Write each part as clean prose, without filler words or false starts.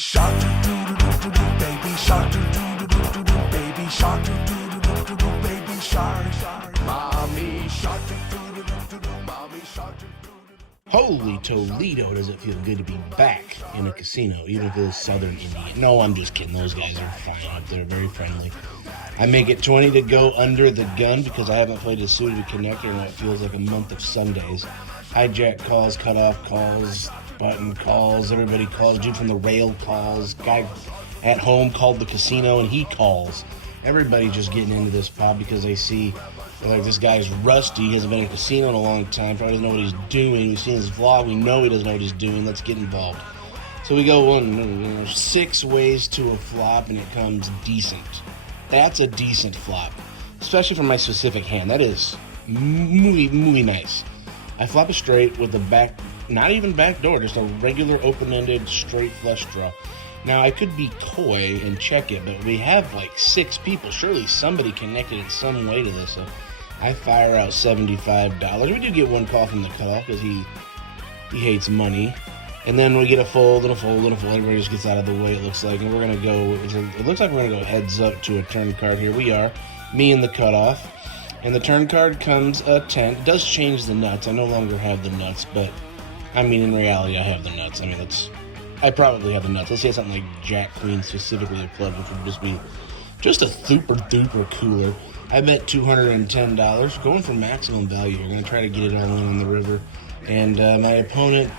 shark, baby shark, baby shark, baby shark, mommy shark, mommy shark. Holy Toledo, does it feel good to be back in a casino, even if it is Southern Indian. No, I'm just kidding. Those guys are fine up there, very friendly. I make it 20 to go under the gun because I haven't played a suited connector in what feels like a month of Sundays. Hijack calls, cutoff calls, button calls, everybody calls. Dude from the rail calls. Guy at home called the casino and he calls. Everybody just getting into this pop because they see, like, this guy's rusty. He hasn't been in a casino in a long time. Probably doesn't know what he's doing. We've seen his vlog. We know he doesn't know what he's doing. Let's get involved. So we go 6 ways to a flop, and it comes decent. That's a decent flop, especially for my specific hand. That is muy nice. I flop a straight with the back, not even back door, just a regular open-ended straight flush draw. Now, I could be coy and check it, but we have like 6 people. Surely somebody connected in some way to this. So I fire out $75. We do get one call from the cutoff because he hates money. And then we get a fold and a fold and a fold. Everybody just gets out of the way, it looks like. And we're going to go, it looks like we're going to go heads up to a turn card here. We are, me and the cutoff. And the turn card comes a 10. It does change the nuts. I no longer have the nuts, but I mean, in reality, I have the nuts. I mean, I probably have the nuts. Let's say something like Jack Queen, specifically a club, which would just be just a super duper cooler. I bet $210, going for maximum value. We're going to try to get it all in on the river. And my opponent,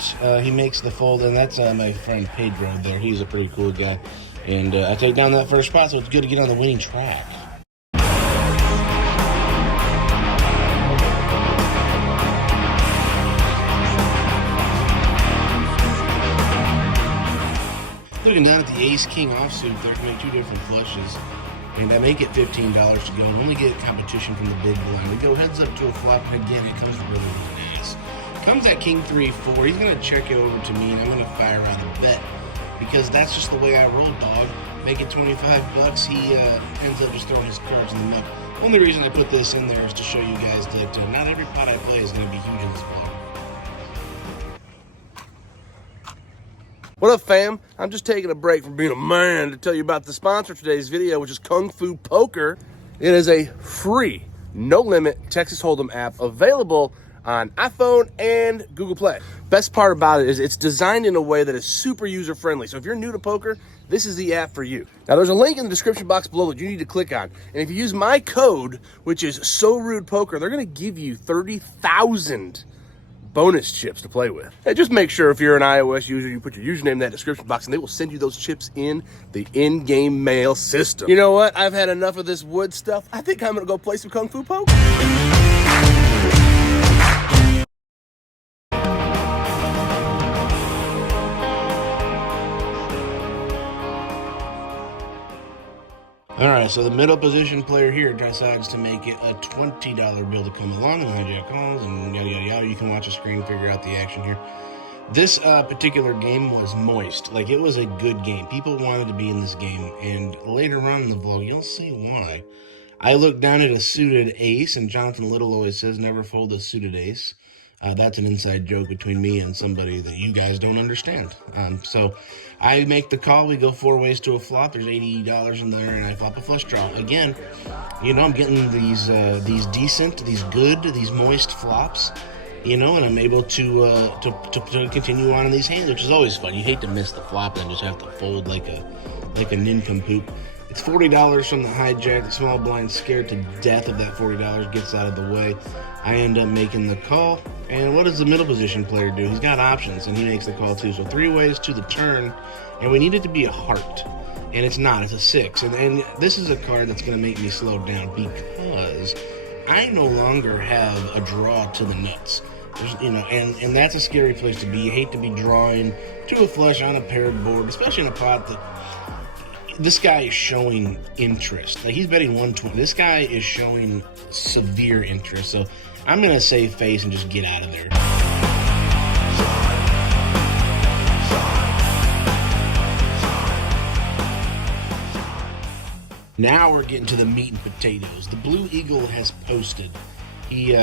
he makes the fold, and that's my friend Pedro there. He's a pretty cool guy. And I take down that first spot, so it's good to get on the winning track. Looking down at the ace-king offsuit there, can make 2 different flushes. And I make it $15 to go and only get competition from the big blind. We go heads up to a flop, and again, it comes really nice. Comes at king 3-4. He's going to check it over to me, and I'm going to fire out a bet. Because that's just the way I roll, dog. Make it $25. He ends up just throwing his cards in the muck. Only reason I put this in there is to show you guys that not every pot I play is going to be huge in this block. What up, fam? I'm just taking a break from being a man to tell you about the sponsor of today's video, which is KungFu Poker. It is a free, no-limit Texas Hold'em app available on iPhone and Google Play. Best part about it is it's designed in a way that is super user-friendly. So if you're new to poker, this is the app for you. Now, there's a link in the description box below that you need to click on. And if you use my code, which is SORUDEPOKER, they're going to give you 30,000 bonus chips to play with. Hey, just make sure if you're an iOS user, you put your username in that description box and they will send you those chips in the in-game mail system. You know what? I've had enough of this wood stuff. I think I'm gonna go play some KungFu Poker. All right, so the middle position player here decides to make it a $20 bill to come along, and hijack calls and yada yada yada. You can watch the screen, figure out the action here. This particular game was moist. Like, it was a good game. People wanted to be in this game, and later on in the vlog, you'll see why. I looked down at a suited ace, and Jonathan Little always says never fold a suited ace. That's an inside joke between me and somebody that you guys don't understand. So I make the call. We go 4 ways to a flop. There's $80 in there, and I flop a flush draw. Again, you know, I'm getting these decent, these good, these moist flops, you know, and I'm able to continue on in these hands, which is always fun. You hate to miss the flop and just have to fold like a nincompoop. It's $40 from the hijack. The small blind, scared to death of that $40, gets out of the way. I end up making the call. And what does the middle position player do? He's got options, and he makes the call too. So 3 ways to the turn, and we need it to be a heart. And it's not, it's a 6. And this is a card that's going to make me slow down because I no longer have a draw to the nuts. You know, and that's a scary place to be. You hate to be drawing to a flush on a paired board, especially in a pot that this guy is showing interest. Like, he's betting 120. This guy is showing severe interest. So I'm going to save face and just get out of there. Now we're getting to the meat and potatoes. The Blue Eagle has posted. He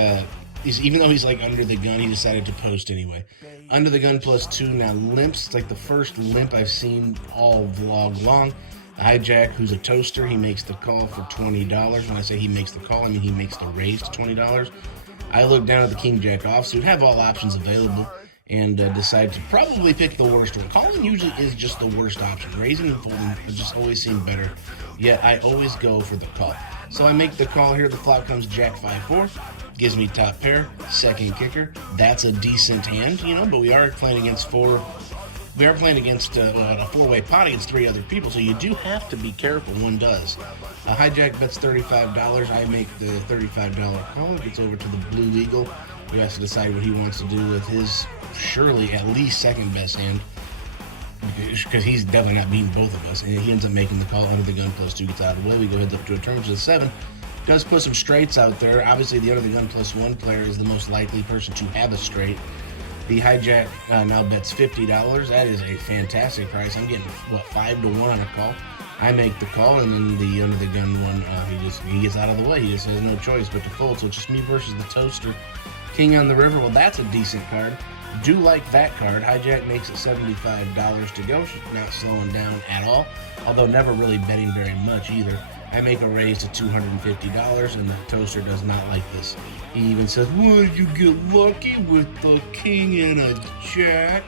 even though he's like under the gun, he decided to post anyway. Under the gun +2 now limps. It's like the first limp I've seen all vlog long. Hijack, who's a toaster, he makes the call for $20. When I say he makes the call, I mean he makes the raise to $20. I look down at the King Jack offsuit, have all options available, and decide to probably pick the worst one. Calling usually is just the worst option. Raising and folding just always seem better, yet I always go for the call. So I make the call here. The flop comes Jack 5-4, gives me top pair, second kicker. That's a decent hand, you know, but we are playing against a four-way pot against 3 other people, so you do have to be careful. One does. Hijack bets $35. I make the $35 call. It gets over to the Blue Eagle, who has to decide what he wants to do with his surely at least second best hand, because he's definitely not beating both of us, and he ends up making the call. Under the gun +2 gets out of the way. We go heads up to a turn to the 7. Does put some straights out there. Obviously, the under the gun +1 player is the most likely person to have a straight. The hijack now bets $50. That is a fantastic price. I'm getting, what, 5-1 on a call. I make the call, and then the under the gun one, he gets out of the way. He just has no choice but to fold. So it's just me versus the toaster. King on the river. Well, that's a decent card. Do like that card. Hijack makes it $75 to go. She's not slowing down at all, although never really betting very much either. I make a raise to $250, and the toaster does not like this. He even says, "Would you get lucky with the king and a jack?"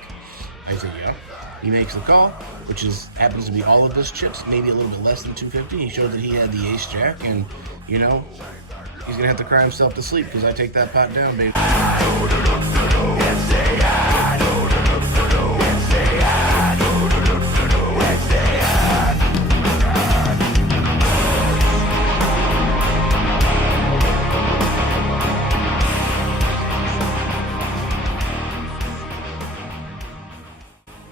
I say, yeah. He makes the call, which happens to be all of his chips, maybe a little bit less than 250. He showed that he had the ace jack, and you know, he's gonna have to cry himself to sleep because I take that pot down, baby.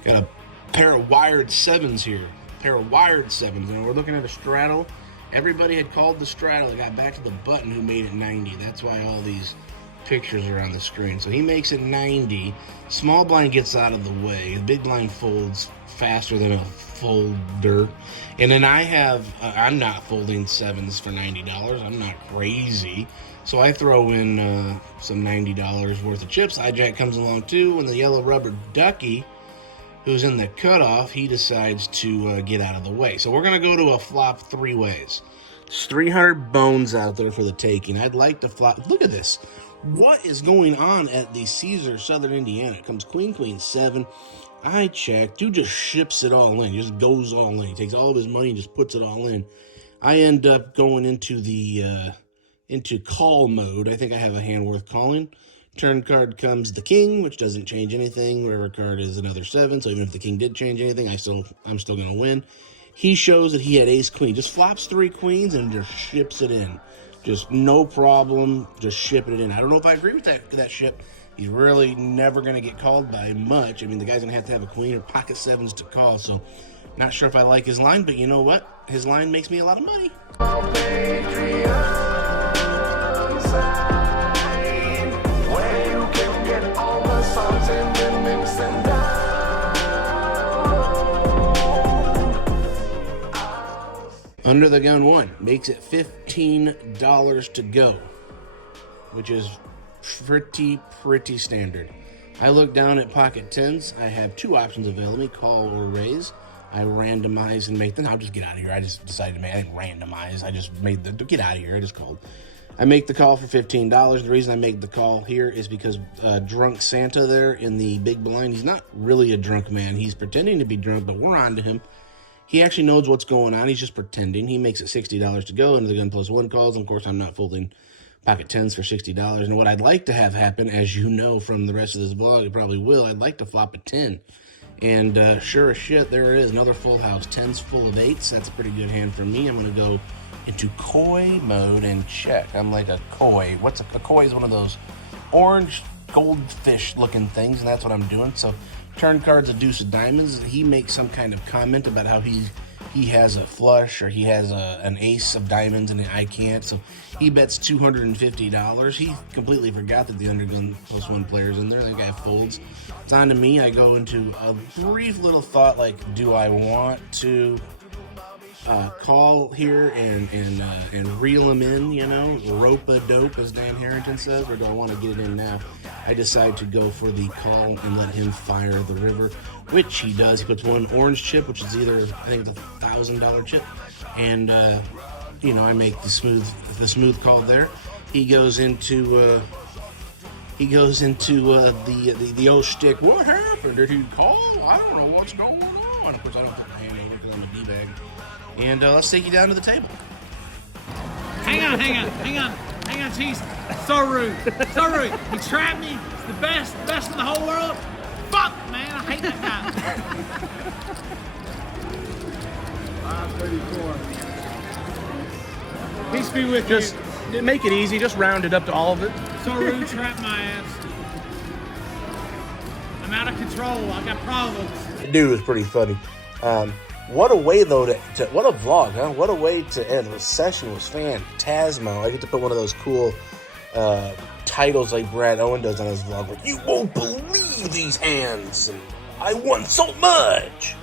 Got a pair of wired 7s here. And we're looking at a straddle. Everybody had called the straddle. It got back to the button who made it 90. That's why all these pictures are on the screen. So he makes it 90. Small blind gets out of the way. The big blind folds faster than a folder. And then I'm not folding 7s for $90. I'm not crazy. So I throw in some $90 worth of chips. Hijack comes along too, and the yellow rubber ducky, who's in the cutoff, he decides to get out of the way. So we're going to go to a flop 3 ways. There's 300 bones out there for the taking. I'd like to flop. Look at this. What is going on at the Caesar Southern Indiana? It comes queen, queen, 7. I check. Dude just ships it all in. He just goes all in. He takes all of his money and just puts it all in. I end up going into the into call mode. I think I have a hand worth calling. Turn card comes the king, which doesn't change anything. River card is another 7, so even if the king did change anything, I'm still going to win. He shows that he had ace queen. Just flops 3 queens and just ships it in. Just no problem, just shipping it in. I don't know if I agree with that ship. He's really never going to get called by much. I mean, the guy's going to have a queen or pocket 7s to call, so not sure if I like his line, but you know what? His line makes me a lot of money. Under the gun 1 makes it $15 to go, which is pretty standard. I look down at pocket 10s. I have 2 options available me, call or raise. I randomize and make them. I'll just get out of here. I just decided to make. I didn't randomize. I just made the get out of here. I just called. I make the call for $15. The reason I make the call here is because drunk Santa there in the big blind, he's not really a drunk man. He's pretending to be drunk, but we're on to him. He actually knows what's going on. He's just pretending. He makes it $60 to go. Under the gun +1 calls. And of course, I'm not folding pocket 10s for $60. And what I'd like to have happen, as you know from the rest of this vlog, it probably will, I'd like to flop a 10. And sure as shit, there it is. Another full house. 10s full of 8s. That's a pretty good hand for me. I'm going to go into koi mode and check. I'm like a koi. A koi is one of those orange goldfish looking things, and that's what I'm doing. So turn card's a deuce of diamonds. He makes some kind of comment about how he has a flush or he has an ace of diamonds and I can't. So he bets $250. He completely forgot that the undergun +1 player's in there. That guy folds. It's on to me. I go into a brief little thought like, do I want to call here and reel him in, you know, rope-a-dope, as Dan Harrington says, or do I want to get it in now? I decide to go for the call and let him fire the river, which he does. He puts one orange chip, which is either, I think it's $1,000 chip, and you know, I make the smooth call there. He goes into the old shtick. What happened? Did he call? I don't know what's going on. Of course, I don't put my hand over because I'm a D-bag. And let's take you down to the table. Hang on, jeez. So rude. He trapped me. It's the best in the whole world. Fuck, man, I hate that guy. 534. Peace be with Just you. make it easy. Just round it up to all of it. So rude, trapped my ass. I'm out of control. I got problems. Dude, was pretty funny. What a way, though, to what a vlog, huh? What a way to end. The session was phantasmo. I get to put one of those cool titles like Brad Owen does on his vlog, like, you won't believe these hands, and I won so much.